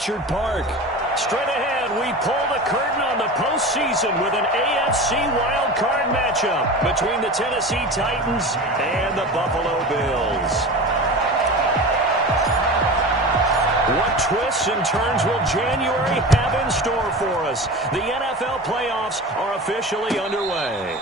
Orchard Park. Straight ahead, we pull the curtain on the postseason with an AFC wildcard matchup between the Tennessee Titans and the Buffalo Bills. What twists and turns will January have in store for us? The NFL playoffs are officially underway.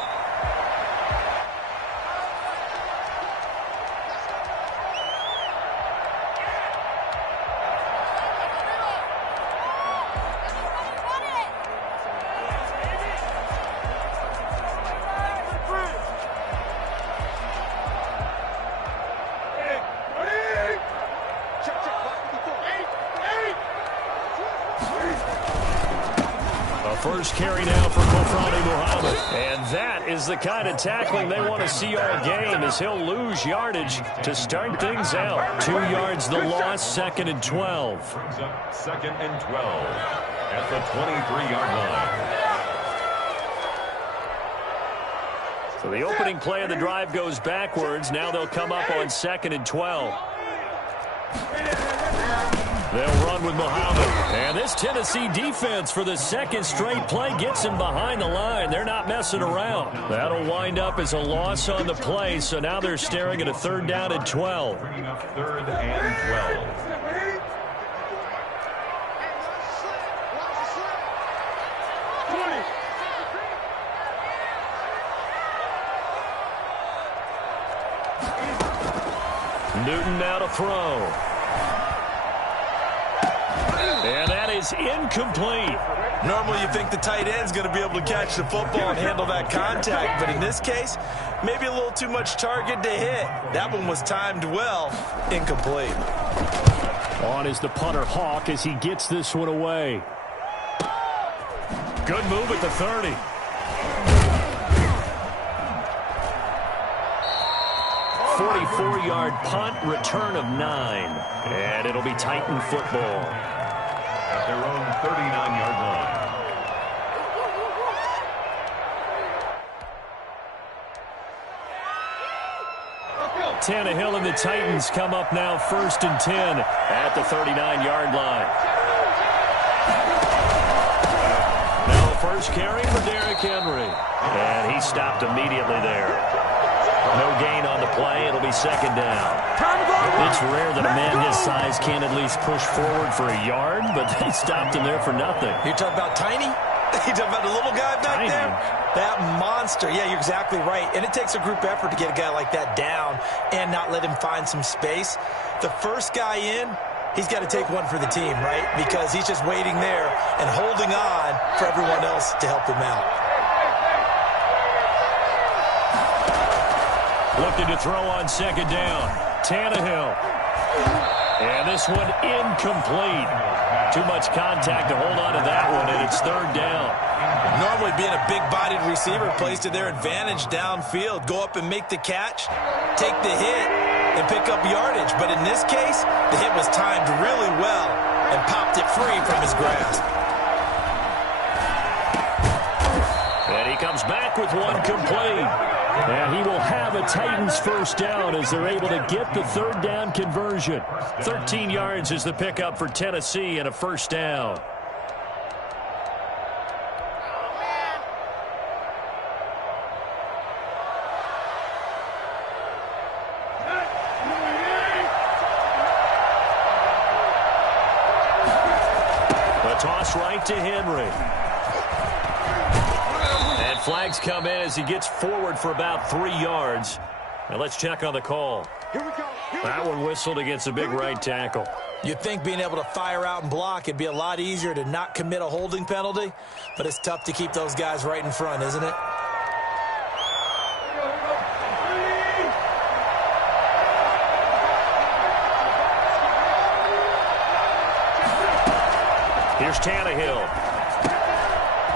First carry now for Kofrani Muhammad. And that is the kind of tackling they want to see all game, as he'll lose yardage to start things out. 2 yards the loss, 2nd and 12. Second and 12 at the 23-yard line. So the opening play of the drive goes backwards. Now they'll come up on 2nd and 12. They'll run with Muhammad. And this Tennessee defense for the second straight play gets him behind the line. They're not messing around. That'll wind up as a loss on the play, so now they're staring at a 3rd down and 12. Bringing up 3rd and 12. Newton now to throw. And that is incomplete. Normally you think the tight end's going to be able to catch the football and handle that contact, but in this case, maybe a little too much target to hit. That one was timed well. Incomplete. On is the punter Hawk as he gets this one away. Good move at the 30. A 44-yard punt, return of 9. And it'll be Titan football. At their own 39-yard line. Tannehill and the Titans come up now 1st and 10 at the 39-yard line. Now a first carry for Derrick Henry. And he stopped immediately there. No gain on the play. It'll be 2nd down. It's rare that a man his size can't at least push forward for a yard, but they stopped him there for nothing. You're talking about Tiny? You're talking about the little guy back Tiny. there? That monster. Yeah, you're exactly right. And it takes a group effort to get a guy like that down and not let him find some space. The first guy in, he's got to take one for the team, right? Because he's just waiting there and holding on for everyone else to help him out. Looking to throw on 2nd down. Tannehill. And this one incomplete. Too much contact to hold on to that one, and it's 3rd down. Normally being a big-bodied receiver plays to their advantage downfield. Go up and make the catch, take the hit, and pick up yardage. But in this case, the hit was timed really well and popped it free from his grasp. And he comes back with one complete. And he will have a Titans first down as they're able to get the 3rd down conversion. 13 yards is the pickup for Tennessee and a first down. The toss right to Henry. Flags come in as he gets forward for about 3 yards. Now let's check on the call. That one whistled against a big right tackle. You'd think being able to fire out and block, it'd be a lot easier to not commit a holding penalty, but it's tough to keep those guys right in front, isn't it? Here's Tannehill.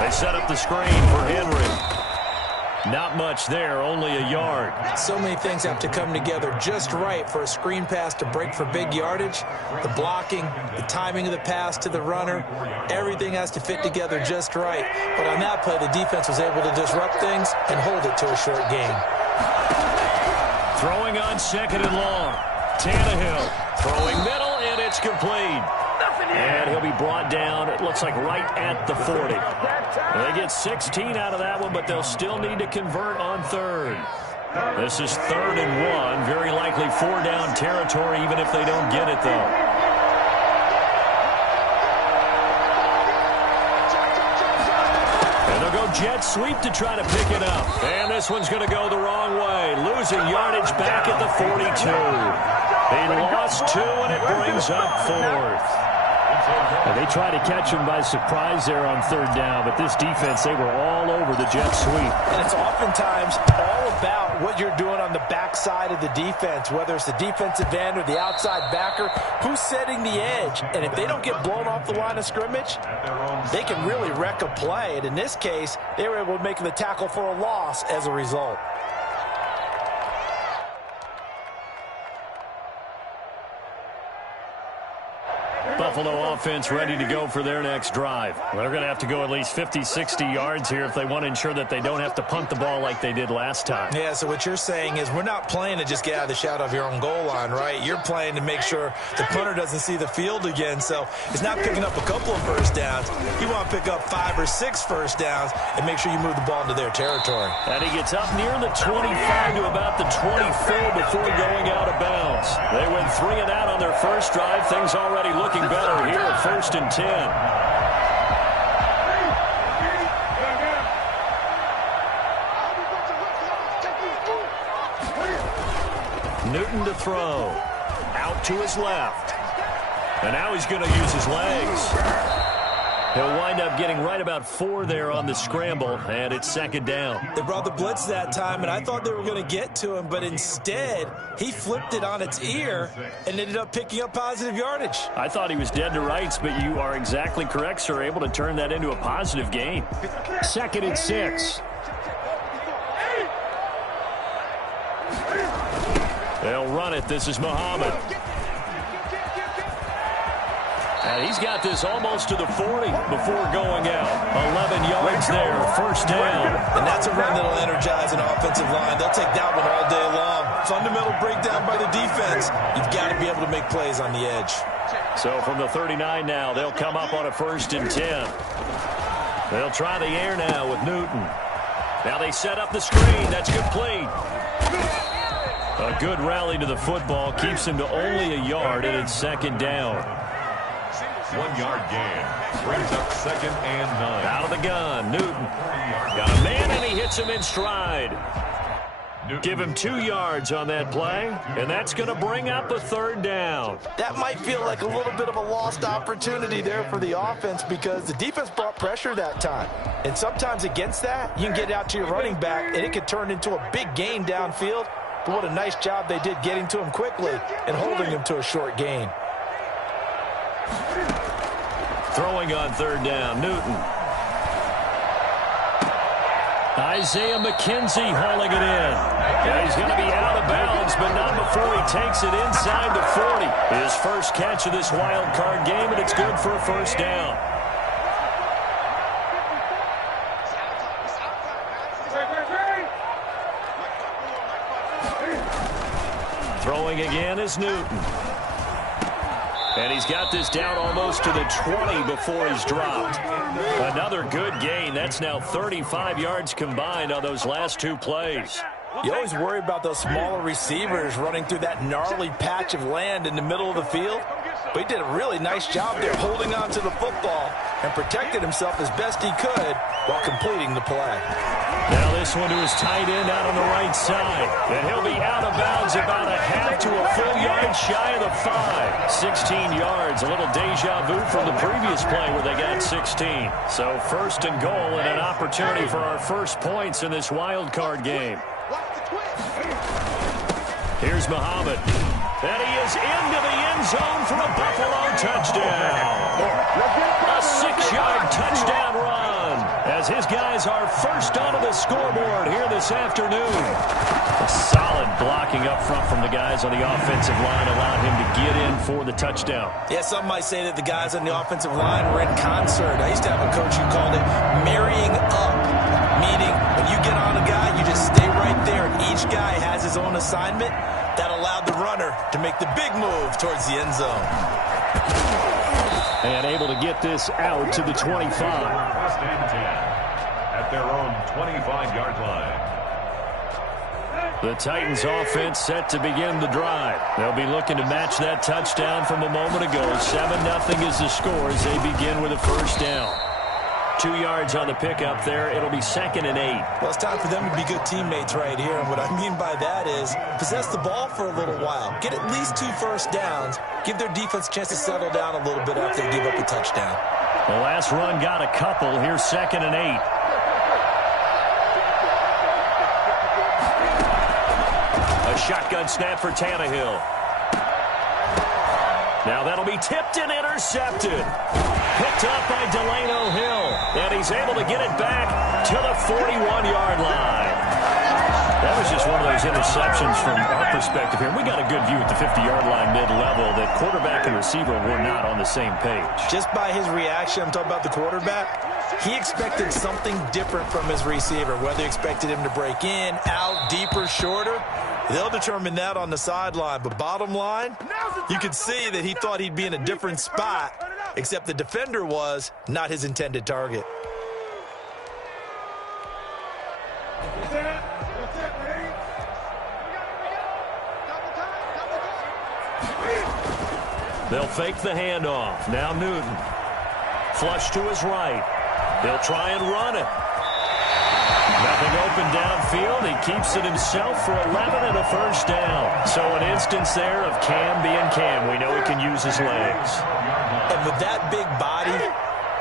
They set up the screen for Henry. Not much there, only a yard. So many things have to come together just right for a screen pass to break for big yardage. The blocking, the timing of the pass to the runner, everything has to fit together just right. But on that play, the defense was able to disrupt things and hold it to a short gain. Throwing on 2nd and long. Tannehill throwing middle, and it's complete. And he'll be brought down, it looks like right at the 40. They get 16 out of that one, but they'll still need to convert on third. This is 3rd and 1. Very likely 4-down territory, even if they don't get it, though. Jet sweep to try to pick it up. And this one's going to go the wrong way. Losing yardage back at the 42. They lost 2, and it brings up 4th. And they tried to catch him by surprise there on 3rd down, but this defense, they were all over the jet sweep. And it's oftentimes all about what you're doing on the backside of the defense, whether it's the defensive end or the outside backer, who's setting the edge. And if they don't get blown off the line of scrimmage, they can really wreck a play. And in this case, they were able to make the tackle for a loss as a result. Buffalo offense ready to go for their next drive. They're going to have to go at least 50, 60 yards here if they want to ensure that they don't have to punt the ball like they did last time. Yeah, so what you're saying is we're not playing to just get out of the shadow of your own goal line, right? You're playing to make sure the punter doesn't see the field again. So it's not picking up a couple of first downs. You want to pick up 5 or 6 first downs and make sure you move the ball into their territory. And he gets up near the 25 to about the 24 before going out of bounds. They went 3 and out on their first drive. Things already looking better here at 1st and 10. Newton to throw. Out to his left. And now he's going to use his legs. He'll wind up getting right about 4 there on the scramble, and it's 2nd down. They brought the blitz that time, and I thought they were going to get to him, but instead, he flipped it on its ear and ended up picking up positive yardage. I thought he was dead to rights, but you are exactly correct, sir, able to turn that into a positive gain. 2nd and 6. They'll run it. This is Muhammad. And he's got this almost to the 40 before going out. 11 yards there, 1st down. And that's a run that'll energize an offensive line. They'll take that one all day long. Fundamental breakdown by the defense. You've got to be able to make plays on the edge. So from the 39 now, they'll come up on a 1st and 10. They'll try the air now with Newton. Now they set up the screen. That's complete. A good rally to the football keeps him to only a yard, and it's 2nd down. 1-yard gain. Brings up 2nd and 9. Out of the gun, Newton. Got a man, and he hits him in stride. Give him 2 yards on that play, and that's going to bring up a 3rd down. That might feel like a little bit of a lost opportunity there for the offense because the defense brought pressure that time. And sometimes against that, you can get out to your running back, and it could turn into a big gain downfield. But what a nice job they did getting to him quickly and holding him to a short gain. Throwing on 3rd down, Newton. Isaiah McKenzie hauling it in. Yeah, he's going to be out of bounds, but not before he takes it inside the 40. His first catch of this wild card game, and it's good for a 1st down. Throwing again is Newton. And he's got this down almost to the 20 before he's dropped. Another good gain. That's now 35 yards combined on those last 2 plays. You always worry about those smaller receivers running through that gnarly patch of land in the middle of the field. But he did a really nice job there holding on to the football and protected himself as best he could while completing the play. Now this one to his tight end out on the right side. And he'll be out of bounds about a half to a full yard shy of the 5. 16 yards, a little deja vu from the previous play where they got 16. So 1st and goal and an opportunity for our first points in this wild card game. Here's Muhammad. And he is into the end zone for a Buffalo touchdown. A 6-yard touchdown run as his guys are first onto the scoreboard here this afternoon. A solid blocking up front from the guys on the offensive line allowed him to get in for the touchdown. Yeah, some might say that the guys on the offensive line were in concert. I used to have a coach who called it marrying up, meaning when you get on a guy, you just stay right there, and each guy has his own assignment. That allowed the runner to make the big move towards the end zone. And able to get this out to the 25. First and 10 at their own 25-yard line. The Titans offense set to begin the drive. They'll be looking to match that touchdown from a moment ago. 7-0 is the score as they begin with a first down. 2 yards on the pickup there. It'll be 2nd and 8. Well, it's time for them to be good teammates right here. And what I mean by that is possess the ball for a little while. Get at least 2 first downs. Give their defense a chance to settle down a little bit after they give up a touchdown. The last run got a couple. Here's 2nd and 8. A shotgun snap for Tannehill. Now that'll be tipped and intercepted. Picked up by Delano Hill. And he's able to get it back to the 41-yard line. That was just one of those interceptions from our perspective here. We got a good view at the 50-yard line mid-level that quarterback and receiver were not on the same page. Just by his reaction, I'm talking about the quarterback, he expected something different from his receiver, whether he expected him to break in, out, deeper, shorter. They'll determine that on the sideline. But bottom line, you could see that he thought he'd be in a different spot, except the defender was not his intended target. They'll fake the handoff. Now Newton. Flush to his right. They'll try and run it. Nothing open downfield. He keeps it himself for 11 and a first down. So an instance there of Cam being Cam. We know he can use his legs. And with that big body,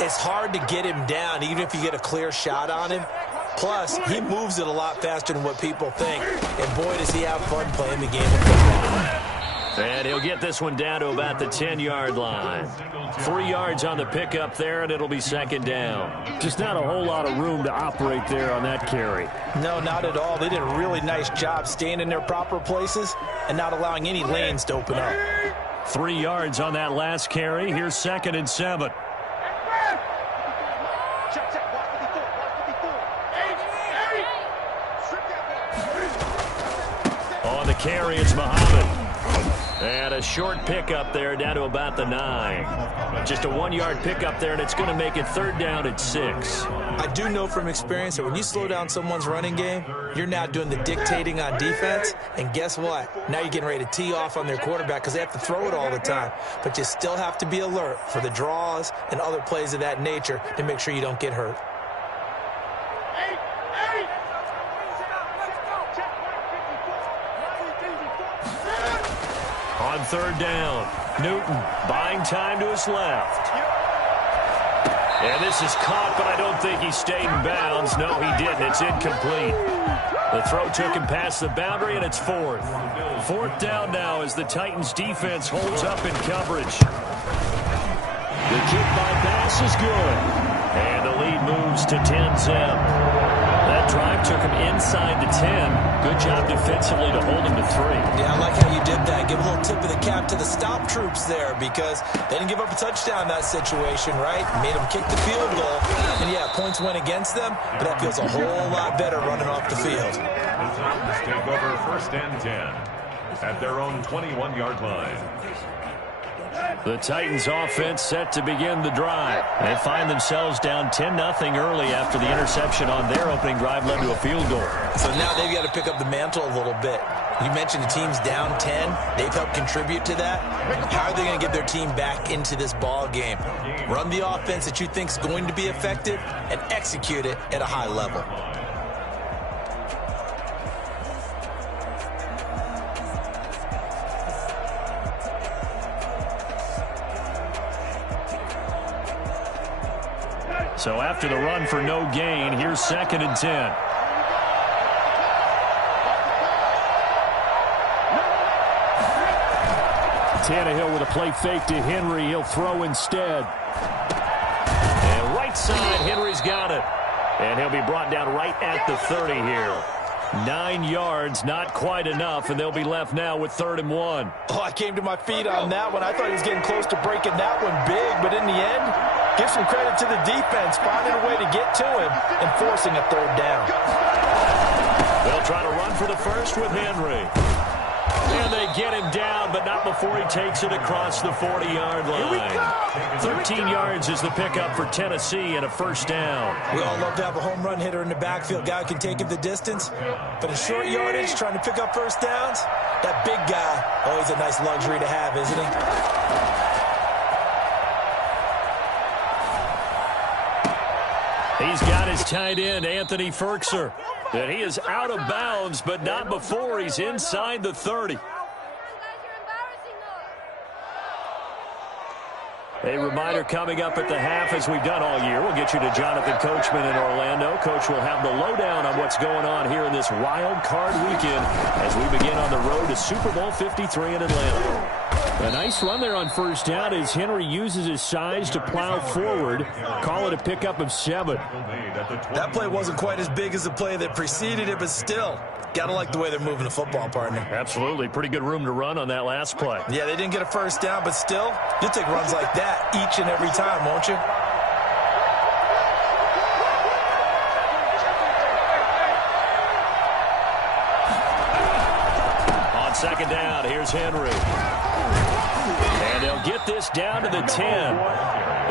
it's hard to get him down, even if you get a clear shot on him. Plus, he moves it a lot faster than what people think. And boy, does he have fun playing the game of football. And he'll get this one down to about the 10-yard line. 3 yards on the pickup there, and it'll be 2nd down. Just not a whole lot of room to operate there on that carry. No, not at all. They did a really nice job staying in their proper places and not allowing any lanes to open up. 3 yards on that last carry. Here's 2nd and 7. On the carry, it's Muhammad. And a short pickup there down to about the 9. Just a 1-yard pickup there, and it's going to make it 3rd down at 6. I do know from experience that when you slow down someone's running game, you're now doing the dictating on defense. And guess what? Now you're getting ready to tee off on their quarterback because they have to throw it all the time. But you still have to be alert for the draws and other plays of that nature to make sure you don't get hurt. On 3rd down, Newton buying time to his left. And this is caught, but I don't think he stayed in bounds. No, he didn't. It's incomplete. The throw took him past the boundary, and it's 4th. 4th down now as the Titans defense holds up in coverage. The kick by Bass is good. And the lead moves to 10-zip. That drive took him inside the 10. Good job defensively to hold him to 3. Yeah, I like how you did that. Give a little tip of the cap to the stop troops there because they didn't give up a touchdown in that situation, right? Made them kick the field goal. And, yeah, points went against them, but that feels a whole lot better running off the field. The Titans take over 1st and 10 at their own 21-yard line. The Titans offense set to begin the drive. They find themselves down 10-0 early after the interception on their opening drive led to a field goal. So now they've got to pick up the mantle a little bit. You mentioned the team's down 10. They've helped contribute to that. How are they going to get their team back into this ball game? Run the offense that you think is going to be effective and execute it at a high level. So after the run for no gain, here's 2nd and 10. Tannehill with a play fake to Henry. He'll throw instead. And right side, Henry's got it. And he'll be brought down right at the 30 here. 9 yards, not quite enough, and they'll be left now with 3rd and 1. Oh, I came to my feet on that one. I thought he was getting close to breaking that one big, but in the end, give some credit to the defense, finding a way to get to him and forcing a 3rd down. They'll try to run for the first with Henry. And they get him down, but not before he takes it across the 40-yard line. 13 yards is the pickup for Tennessee and a first down. We all love to have a home run hitter in the backfield. Guy who can take it the distance. But in short yardage, trying to pick up first downs, that big guy, always a nice luxury to have, isn't he? He's got his tight end, Anthony Ferkser. And he is out of bounds, but not before he's inside the 30. A reminder coming up at the half, as we've done all year. We'll get you to Jonathan Coachman in Orlando. Coach will have the lowdown on what's going on here in this wild card weekend as we begin on the road to Super Bowl 53 in Atlanta. A nice run there on first down as Henry uses his size to plow forward. Call it a pickup of 7. That play wasn't quite as big as the play that preceded it, but still, gotta like the way they're moving the football, partner. Absolutely. Pretty good room to run on that last play. Yeah, they didn't get a first down, but still, you'll take runs like that each and every time, won't you? On second down, here's Henry. And they'll get this down to the 10.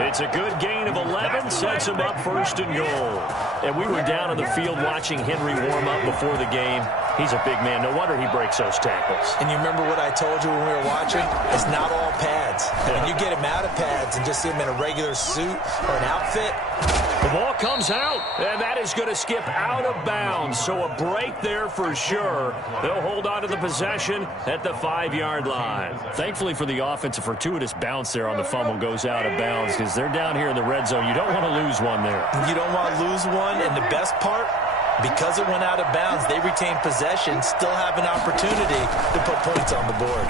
It's a good gain of 11, sets him up first and goal. And we were down on the field watching Henry warm up before the game. He's a big man. No wonder he breaks those tackles. And you remember what I told you when we were watching? It's not all pads. When you get him out of pads and just see him in a regular suit or an outfit. The ball comes out, and that is going to skip out of bounds. So a break there for sure. They'll hold on to the possession at the 5-yard line. Thankfully for the offense, a fortuitous bounce there on the fumble goes out of bounds because they're down here in the red zone. You don't want to lose one there. You don't want to lose one, and the best part, because it went out of bounds, they retain possession, still have an opportunity to put points on the board.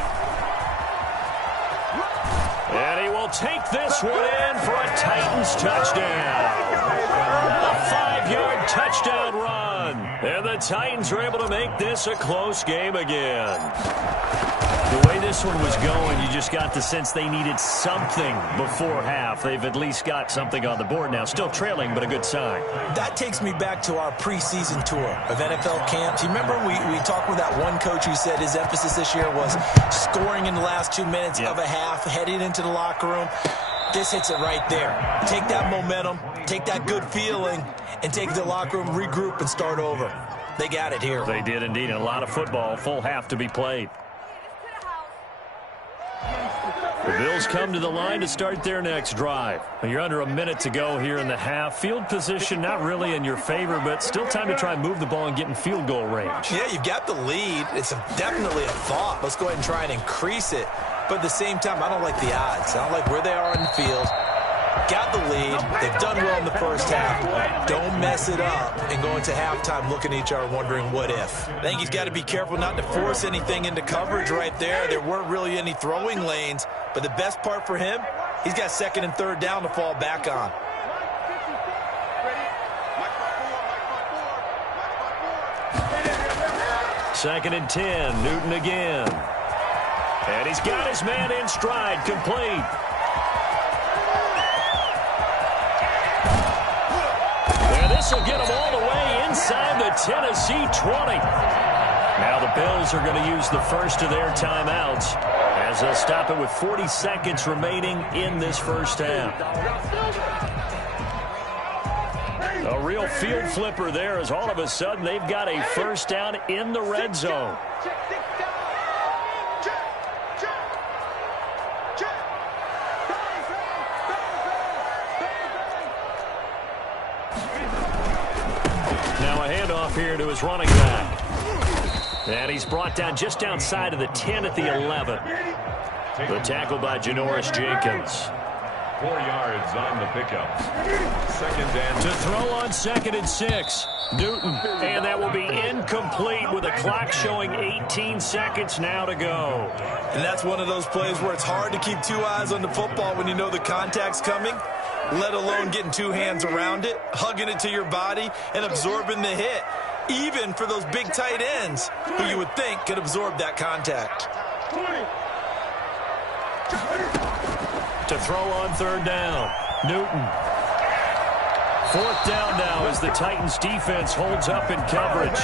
And he will take this one in for a Titans touchdown. A 5-yard touchdown run. And the Titans are able to make this a close game again. The way this one was going, you just got the sense they needed something before half. They've at least got something on the board now. Still trailing, but a good sign. That takes me back to our preseason tour of NFL camps. You remember we talked with that one coach who said his emphasis this year was scoring in the last 2 minutes of a half, heading into the locker room. This hits it right there. Take that momentum, take that good feeling, and take it to the locker room, regroup, and start over. They got it here. They did indeed, and a lot of football, full half to be played. The Bills come to the line to start their next drive. You're under a minute to go here in the half. Field position not really in your favor, but still time to try and move the ball and get in field goal range. Yeah, you've got the lead. It's definitely a thought. Let's go ahead and try and increase it. But at the same time, I don't like the odds. I don't like where they are in the field. Got the lead. They've done well in the first half. Don't mess it up and go into halftime looking at each other wondering what if. I think he's got to be careful not to force anything into coverage right there. There weren't really any throwing lanes. But the best part for him, he's got second and third down to fall back on. Second and 10, Newton again. And he's got his man in stride, complete. And this will get him all the way inside the Tennessee 20. Now the Bills are going to use the first of their timeouts as they'll stop it with 40 seconds remaining in this first half. A real field flipper there as all of a sudden they've got a first down in the red zone. Now a handoff here to his running back. And he's brought down just outside of the 10 at the 11. The tackle by Janoris Jenkins. 4 yards on the pickup. Second and to throw on second and 6. Newton. And that will be incomplete with a clock showing 18 seconds now to go. And that's one of those plays where it's hard to keep two eyes on the football when you know the contact's coming, let alone getting two hands around it, hugging it to your body, and absorbing the hit. Even for those big tight ends who you would think could absorb that contact. To throw on third down, Newton. Fourth down now as the Titans defense holds up in coverage.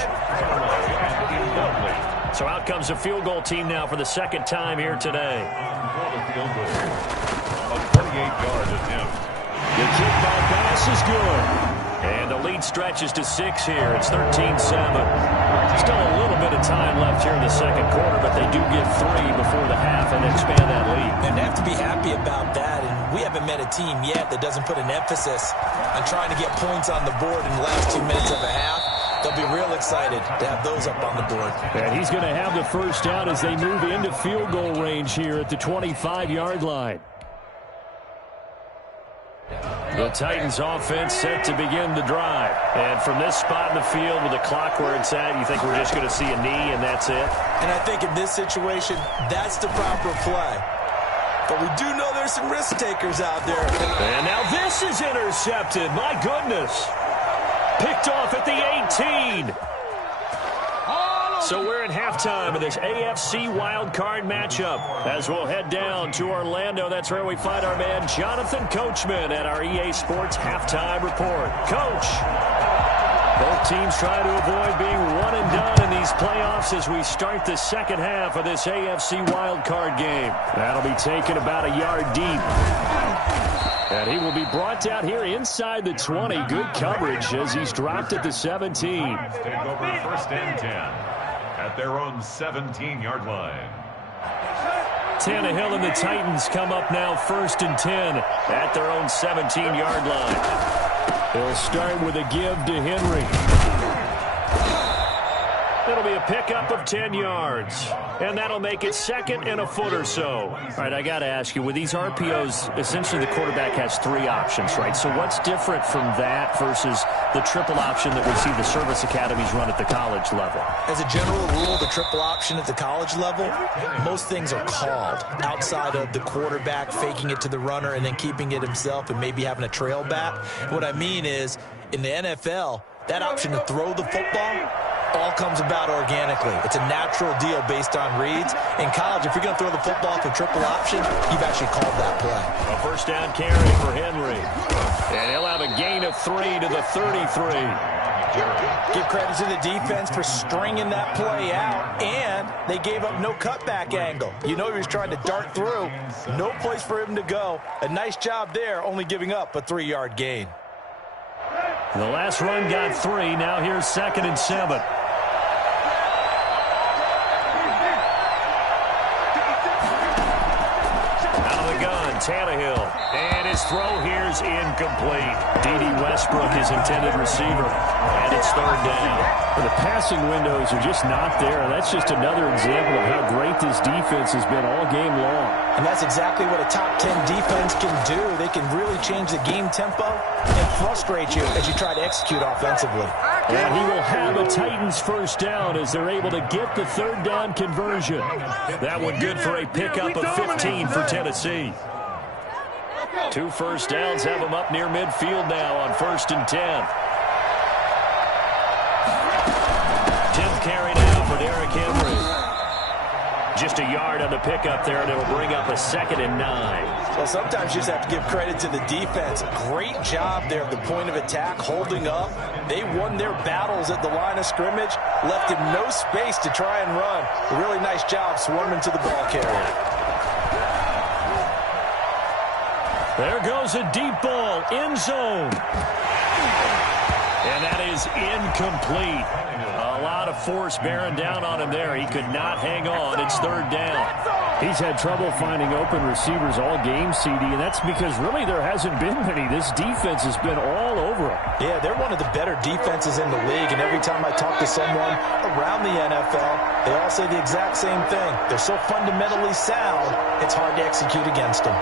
So out comes the field goal team now for the second time here today. For the field goal, a 28-yard attempt. The kickback pass is good. And the lead stretches to 6 here. It's 13-7. Still a little bit of time left here in the second quarter, but they do get 3 before the half and expand that lead. And they have to be happy about that. And we haven't met a team yet that doesn't put an emphasis on trying to get points on the board in the last 2 minutes of a half. They'll be real excited to have those up on the board. And he's going to have the first down as they move into field goal range here at the 25-yard line. The Titans offense set to begin the drive. And from this spot in the field with the clock where it's at, you think we're just going to see a knee and that's it? And I think in this situation, that's the proper play. But we do know there's some risk takers out there. And now this is intercepted. My goodness. Picked off at the 18. So we're at halftime of this AFC wildcard matchup. As we'll head down to Orlando, that's where we find our man Jonathan Coachman at our EA Sports Halftime Report. Coach, both teams try to avoid being one and done in these playoffs as we start the second half of this AFC wildcard game. That'll be taken about a yard deep. And he will be brought down here inside the 20. Good coverage as he's dropped at the 17. Take over first and 10 at their own 17-yard line. Tannehill and the Titans come up now first and 10 at their own 17-yard line. They'll start with a give to Henry. It'll be a pickup of 10 yards. And that'll make it second and a foot or so. All right, I got to ask you, with these RPOs, essentially the quarterback has 3 options, right? So what's different from that versus the triple option that we see the service academies run at the college level? As a general rule, the triple option at the college level, most things are called outside of the quarterback faking it to the runner and then keeping it himself and maybe having a trail back. What I mean is, in the NFL, that option to throw the football all comes about organically. It's a natural deal based on reads. In college, if you're going to throw the football for triple option, you've actually called that play. A first down carry for Henry. And he'll have a gain of 3 to the 33. Give credit to the defense for stringing that play out, and they gave up no cutback angle. You know he was trying to dart through. No place for him to go. A nice job there, only giving up a 3-yard gain. The last run got 3. Now here's second and 7. Tannehill, and his throw here's incomplete. D.D. Westbrook is intended receiver, and it's third down. Well, the passing windows are just not there. That's just another example of how great this defense has been all game long. And that's exactly what a top 10 defense can do. They can really change the game tempo and frustrate you as you try to execute offensively. And he will have a Titans first down as they're able to get the third down conversion. That one good for a pickup of 15 for Tennessee. 2 first downs have them up near midfield now on first and 10. 10th carry now for Derrick Henry. Just a yard on the pickup there, and it'll bring up a second and 9. Well, sometimes you just have to give credit to the defense. Great job there at the point of attack, holding up. They won their battles at the line of scrimmage, left him no space to try and run. A really nice job swarming to the ball carrier. There goes a deep ball, end zone. And that is incomplete. A lot of force bearing down on him there. He could not hang on. It's third down. He's had trouble finding open receivers all game, CD, and that's because really there hasn't been many. This defense has been all over him. Yeah, they're one of the better defenses in the league, and every time I talk to someone around the NFL, they all say the exact same thing. They're so fundamentally sound, it's hard to execute against them.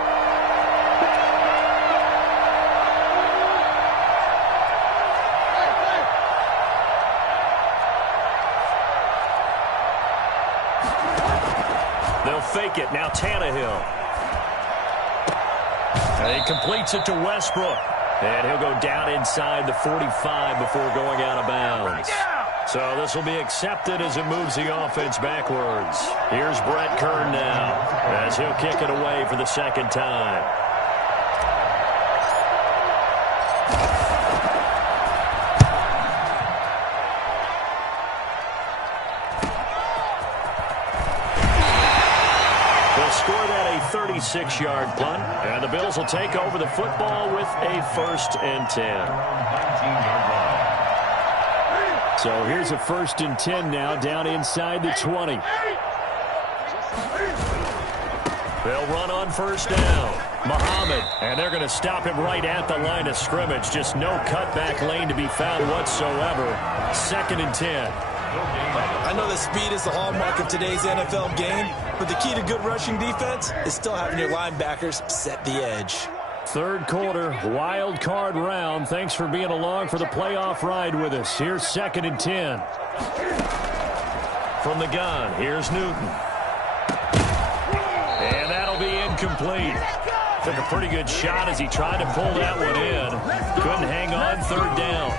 Fake it. Now Tannehill. And he completes it to Westbrook. And he'll go down inside the 45 before going out of bounds. So this will be accepted as it moves the offense backwards. Here's Brett Kern now as he'll kick it away for the second time. 6-yard punt. And the Bills will take over the football with a 1st and 10. So here's a 1st and 10 now, down inside the 20. They'll run on 1st down. Muhammad, and they're going to stop him right at the line of scrimmage. Just no cutback lane to be found whatsoever. 2nd and 10. I know that speed is the hallmark of today's NFL game, but the key to good rushing defense is still having your linebackers set the edge. 3rd quarter, wild card round. Thanks for being along for the playoff ride with us. Here's 2nd and 10. From the gun, here's Newton. And that'll be incomplete. Took a pretty good shot as he tried to pull that one in. Couldn't hang on 3rd down.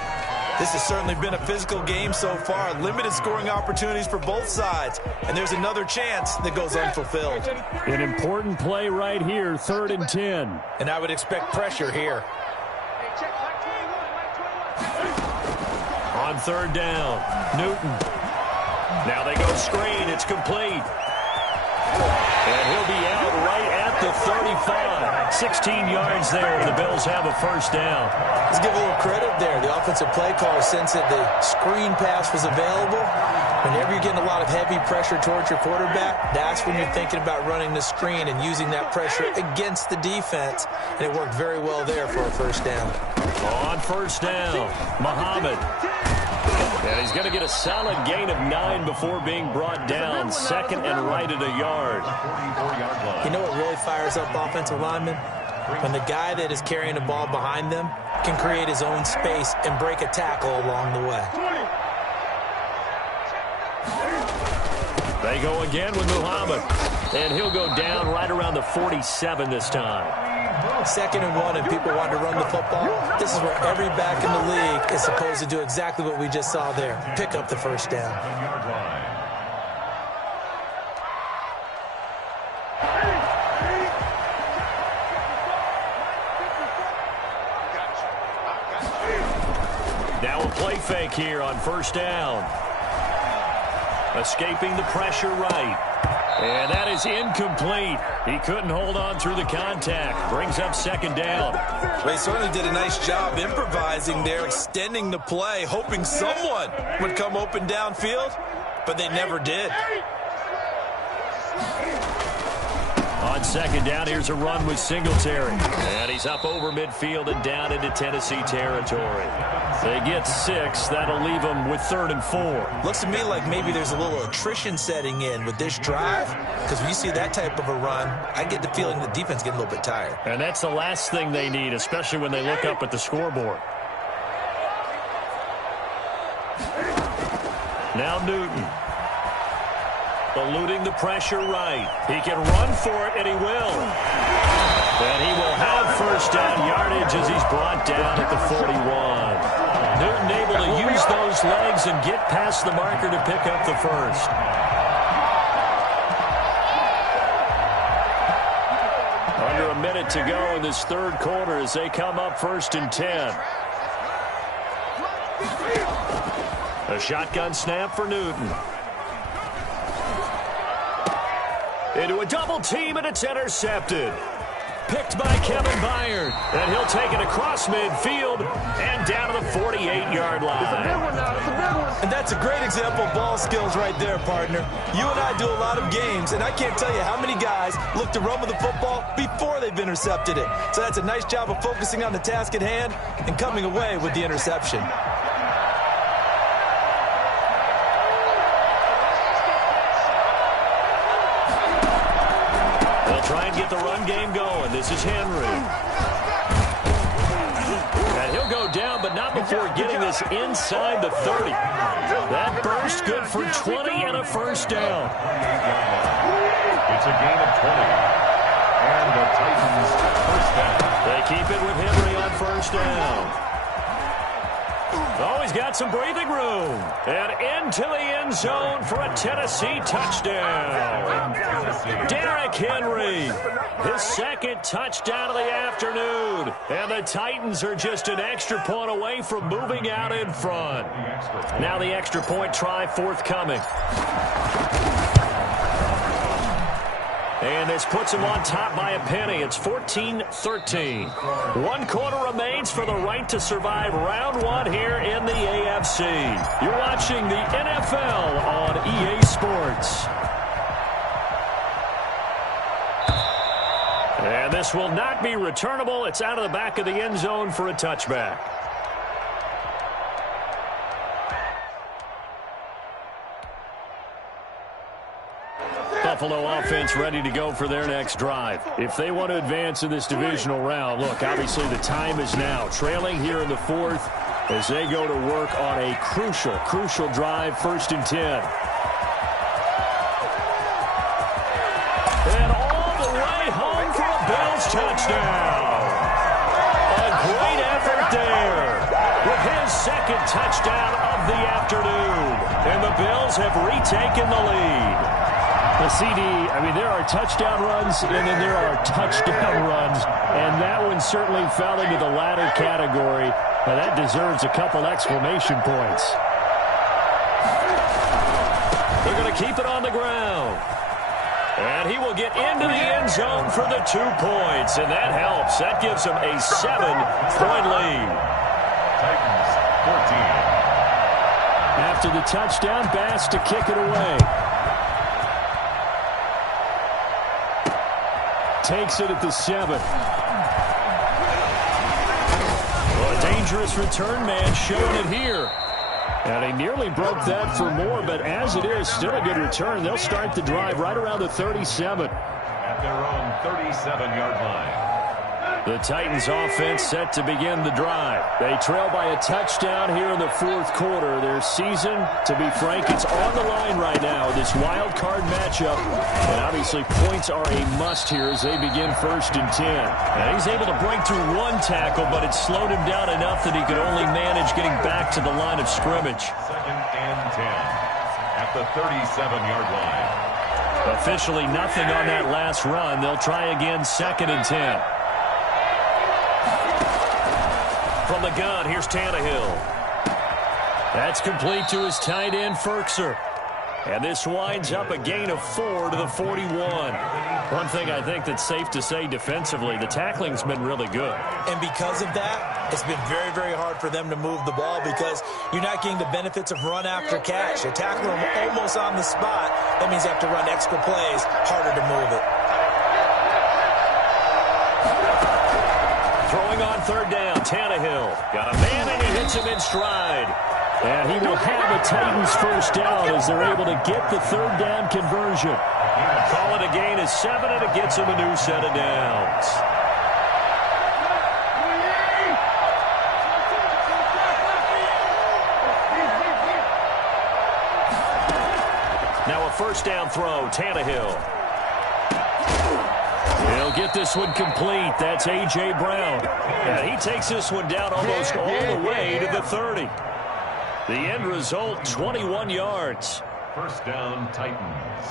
This has certainly been a physical game so far. Limited scoring opportunities for both sides. And there's another chance that goes unfulfilled. An important play right here, 3rd and 10. And I would expect pressure here. On 3rd down, Newton. Now they go screen. It's complete. And he'll be out right at the 35. 16 yards there. The Bills have a 1st down. Let's give a little credit there. The offensive play caller sensed that the screen pass was available. Whenever you're getting a lot of heavy pressure towards your quarterback, that's when you're thinking about running the screen and using that pressure against the defense. And it worked very well there for a 1st down. On 1st down, Muhammad. And he's going to get a solid gain of 9 before being brought down. 2nd and right at a yard. You know what really fires up offensive linemen? When the guy that is carrying the ball behind them can create his own space and break a tackle along the way. They go again with Muhammad. And he'll go down right around the 47 this time. 2nd and 1 and people want to run the football. This is where every back in the league is supposed to do exactly what we just saw there. Pick up the 1st down. Now a play fake here on 1st down. Escaping the pressure right. And that is incomplete. He couldn't hold on through the contact. Brings up 2nd down. Well, he certainly did a nice job improvising there, extending the play, hoping someone would come open downfield, but they never did. On 2nd down, here's a run with Singletary. And he's up over midfield and down into Tennessee territory. They get 6. That'll leave them with 3rd and 4. Looks to me like maybe there's a little attrition setting in with this drive, because when you see that type of a run, I get the feeling the defense getting a little bit tired. And that's the last thing they need, especially when they look up at the scoreboard. Now Newton. Eluding the pressure right. He can run for it, and he will. And he will have 1st down yardage as he's brought down at the 41. Newton able to use those legs and get past the marker to pick up the 1st. Under a minute to go in this 3rd quarter as they come up 1st and 10. A shotgun snap for Newton. Into a double team, and it's intercepted. Picked by Kevin Byard. And he'll take it across midfield and down to the 48-yard line. And that's a great example of ball skills right there, partner. You and I do a lot of games, and I can't tell you how many guys look to run with the football before they've intercepted it. So that's a nice job of focusing on the task at hand and coming away with the interception. Try and get the run game going. This is Henry. And he'll go down, but not before getting this inside the 30. That burst good for 20 and a 1st down. It's a gain of 20. And the Titans 1st down. They keep it with Henry on 1st down. Oh, he's got some breathing room. And into the end zone for a Tennessee touchdown. Derrick Henry, his 2nd touchdown of the afternoon. And the Titans are just an extra point away from moving out in front. Now the extra point try forthcoming. And this puts them on top by a penny. It's 14-13. 1 quarter remains for the right to survive round 1 here in the AFC. You're watching the NFL on EA Sports. And this will not be returnable. It's out of the back of the end zone for a touchback. Buffalo offense ready to go for their next drive. If they want to advance in this divisional round, look, obviously the time is now. Trailing here in the 4th as they go to work on a crucial drive, 1st and 10. And all the way home for a Bills touchdown. A great effort there with his 2nd touchdown of the afternoon. And the Bills have retaken the lead. The CD, I mean, there are touchdown runs, and then there are touchdown runs, and that one certainly fell into the latter category. Now, that deserves a couple exclamation points. They're going to keep it on the ground. And he will get into the end zone for the 2 points, and that helps. That gives him a 7-point lead. Titans, 14. After the touchdown, Bass to kick it away. Takes it at the 7. Well, a dangerous return man showing it here. And he nearly broke that for more, but as it is, still a good return. They'll start the drive right around the 37. At their own 37-yard line. The Titans offense set to begin the drive. They trail by a touchdown here in the 4th quarter. Their season, to be frank, it's on the line right now, this wild card matchup. And obviously points are a must here as they begin 1st and 10. And he's able to break through 1 tackle, but it slowed him down enough that he could only manage getting back to the line of scrimmage. 2nd and 10 at the 37-yard line. Officially nothing on that last run. They'll try again 2nd and 10. From the gun, here's Tannehill. That's complete to his tight end, Ferkser. And this winds up a gain of 4 to the 41. One thing I think that's safe to say defensively, the tackling's been really good. And because of that, it's been very, very hard for them to move the ball because you're not getting the benefits of run after catch. You're tackling them almost on the spot. That means you have to run extra plays, harder to move it. Throwing on 3rd down, Tannehill. Got a man and he hits him in stride. And he will have a Titans 1st down as they're able to get the 3rd down conversion. Call it a gain of 7, and it gets him a new set of downs. Now a 1st down throw, Tannehill. He'll get this one complete. That's A.J. Brown. And he takes this one down almost all the way to the 30. The end result, 21 yards. 1st down, Titans.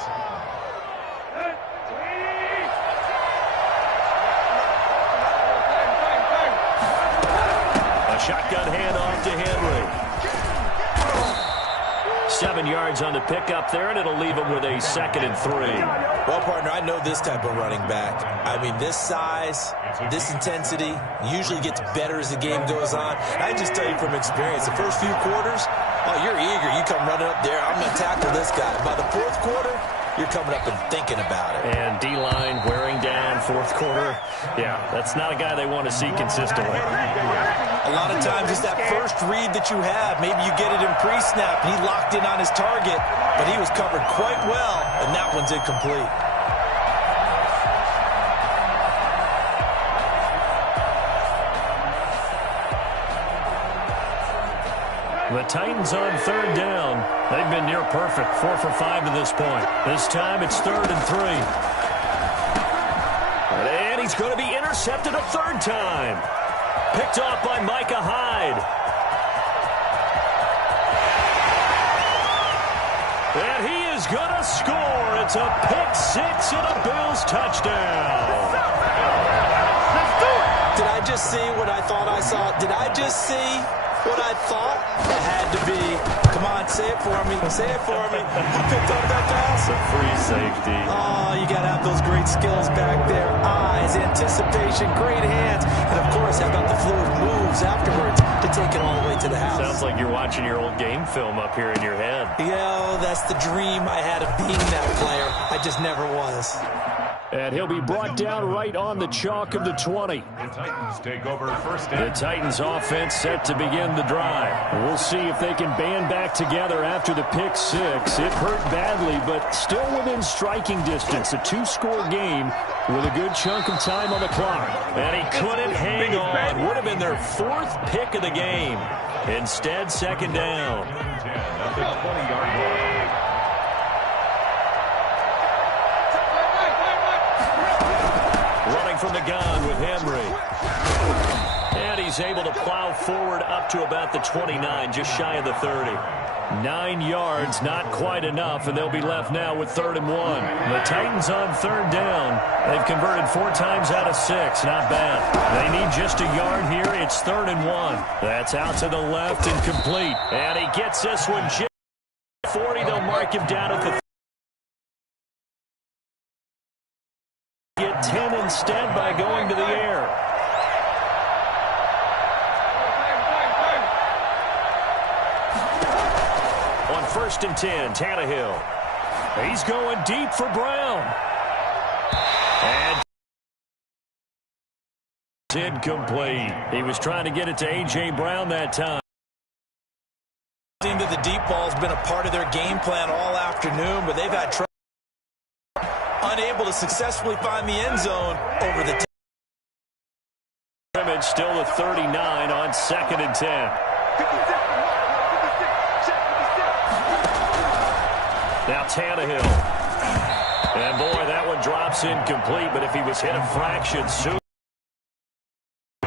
A shotgun handoff to Henry. 7 yards on the pickup there, and it'll leave him with a 2nd and 3. Well, partner, I know this type of running back. I mean, this size, this intensity usually gets better as the game goes on. I just tell you from experience, the first few quarters, oh, you're eager. You come running up there. I'm going to tackle this guy. By the 4th quarter, you're coming up and thinking about it. And D-line wearing down 4th quarter. Yeah, that's not a guy they want to see consistently. A lot of times it's that first read that you have. Maybe you get it in pre-snap, and he locked in on his target, but he was covered quite well, and that one's incomplete. The Titans on 3rd down. They've been near perfect, 4 for 5 to this point. This time it's 3rd and 3. And he's going to be intercepted a 3rd time. Picked off by Micah Hyde. And he is going to score. It's a pick-6 and a Bills touchdown. Did I just see what I thought I saw? Did I just see What I thought it had to be, come on, say it for me, say it for me. Who picked up that pass? A free safety. Oh, you got to have those great skills back there. Eyes, anticipation, great hands. And, of course, how about the fluid moves afterwards to take it all the way to the house? Sounds like you're watching your old game film up here in your head. Yeah, that's the dream I had of being that player. I just never was. And he'll be brought down right on the chalk of the 20. The Titans take over first The and Titans offense set to begin the drive. We'll see if they can band back together after the pick six. It hurt badly, but still within striking distance. A two-score game with a good chunk of time on the clock. And he couldn't hang on. Would have been their fourth pick of the game. Instead, second down. 10 at the 20-yard line. Running from the gun with Henry. And he's able to plow forward up to about the 29, just shy of the 30. 9 yards, not quite enough, and they'll be left now with 3rd and 1. The Titans on 3rd down. They've converted 4 times out of 6. Not bad. They need just a yard here. It's 3rd and 1. That's out to the left and complete. And he gets this one just 40. They'll mark him down at the 10 instead by going to the air. On 1st and 10, Tannehill. He's going deep for Brown. And it's incomplete. He was trying to get it to A.J. Brown that time. That the deep ball has been a part of their game plan all afternoon, but they've had trouble. Unable to successfully find the end zone over the scrimmage. Still a 39 on 2nd and 10. Now Tannehill. And boy, that one drops incomplete, but if he was hit a fraction sooner.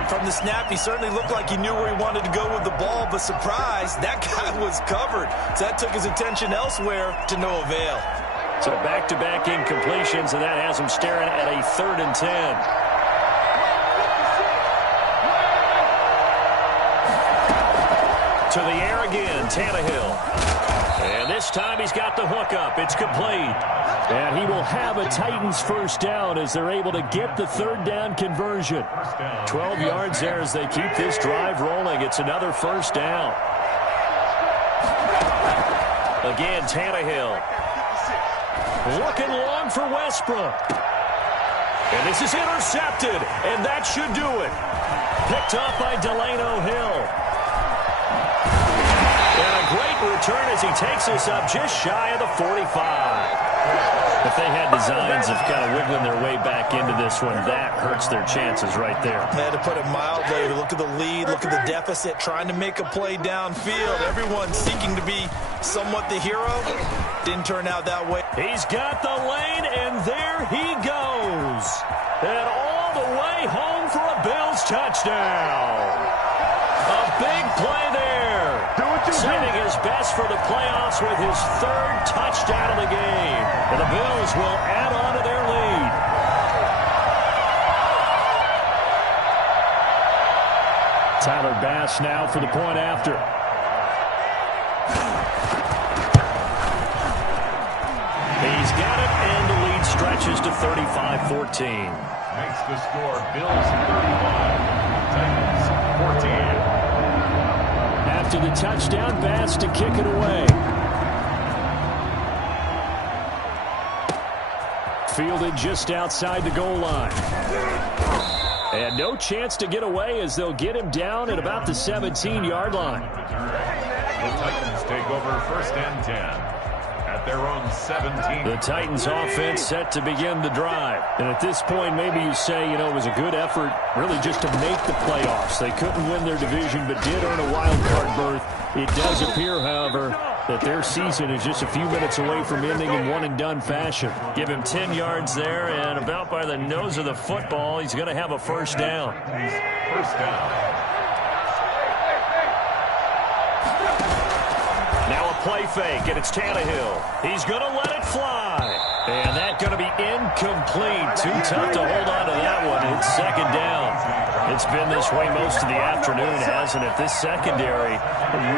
From the snap, he certainly looked like he knew where he wanted to go with the ball, but surprise, that guy was covered. So that took his attention elsewhere to no avail. So back-to-back incompletions, and that has him staring at a 3rd and 10. To the air again, Tannehill. And this time he's got the hook up. It's complete. And he will have a Titans first down as they're able to get the 3rd down conversion. 12 yards there as they keep this drive rolling. It's another first down. Again, Tannehill. Looking long for Westbrook. And this is intercepted, and that should do it. Picked off by Delano Hill. And a great return as he takes this up just shy of the 45. If they had designs of kind of wiggling their way back into this one, that hurts their chances right there. They had to put it mildly. Look at the lead, look at the deficit, trying to make a play downfield. Everyone seeking to be somewhat the hero. Didn't turn out that way. He's got the lane, and there he goes. And all the way home for a Bills touchdown. A big play there. Saving his best for the playoffs with his 3rd touchdown of the game. And the Bills will add on to their lead. Tyler Bass now for the point after. He's got it, and the lead stretches to 35-14. Makes the score Bills 35, Titans 14. After the touchdown, Bass to kick it away. Fielded just outside the goal line. And no chance to get away as they'll get him down at about the 17-yard line. The Titans take over 1st and 10 at their own 17. The Titans offense set to begin the drive. And at this point, maybe you say, it was a good effort really just to make the playoffs. They couldn't win their division but did earn a wild card berth. It does appear, however, that their season is just a few minutes away from ending in one-and-done fashion. Give him 10 yards there, and about by the nose of the football, he's going to have a first down. First down. Now a play fake, and it's Tannehill. He's going to let it fly. And that's going to be incomplete. Too tough to hold on to that one. It's 2nd down. It's been this way most of the afternoon, hasn't it? doesn't it? This secondary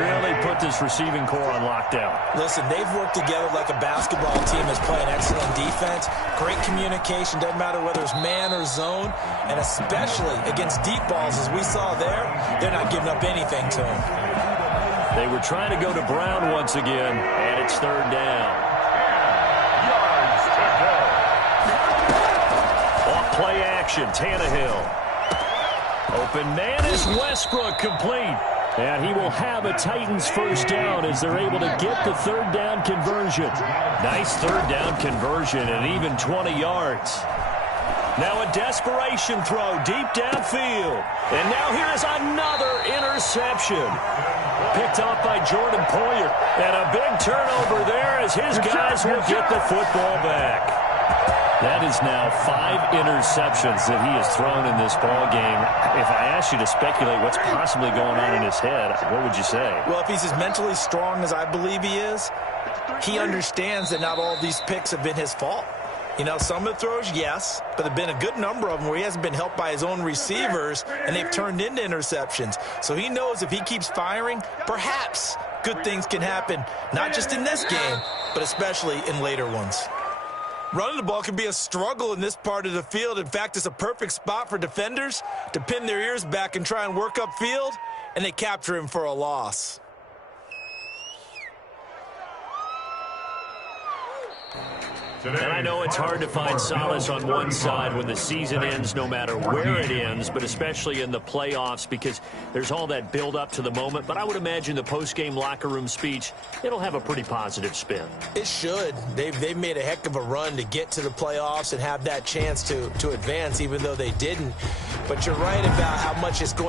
really put this receiving core on lockdown. Listen, they've worked together like a basketball team that's playing excellent defense. Great communication, doesn't matter whether it's man or zone, and especially against deep balls, as we saw there, they're not giving up anything to them. They were trying to go to Brown once again, and it's third down. Off play action, Tannehill. Open man is Westbrook, complete. And he will have a Titans first down as they're able to get the third down conversion. Nice third down conversion and even 20 yards. Now a desperation throw deep downfield. And now here is another interception. Picked off by Jordan Poyer. And a big turnover there as his guys will get the football back. That is now 5 interceptions that he has thrown in this ball game. If I asked you to speculate what's possibly going on in his head, what would you say? Well, if he's as mentally strong as I believe he is, he understands that not all of these picks have been his fault. You know, some of the throws, yes, but there have been a good number of them where he hasn't been helped by his own receivers, and they've turned into interceptions. So he knows if he keeps firing, perhaps good things can happen, not just in this game, but especially in later ones. Running the ball can be a struggle in this part of the field. In fact, it's a perfect spot for defenders to pin their ears back and try and work upfield, and they capture him for a loss. And I know it's hard to find solace on one side when the season ends, no matter where it ends, but especially in the playoffs, because there's all that build up to the moment. But I would imagine the post-game locker room speech, it'll have a pretty positive spin. It should. They've made a heck of a run to get to the playoffs and have that chance to advance, even though they didn't. But you're right about how much it's going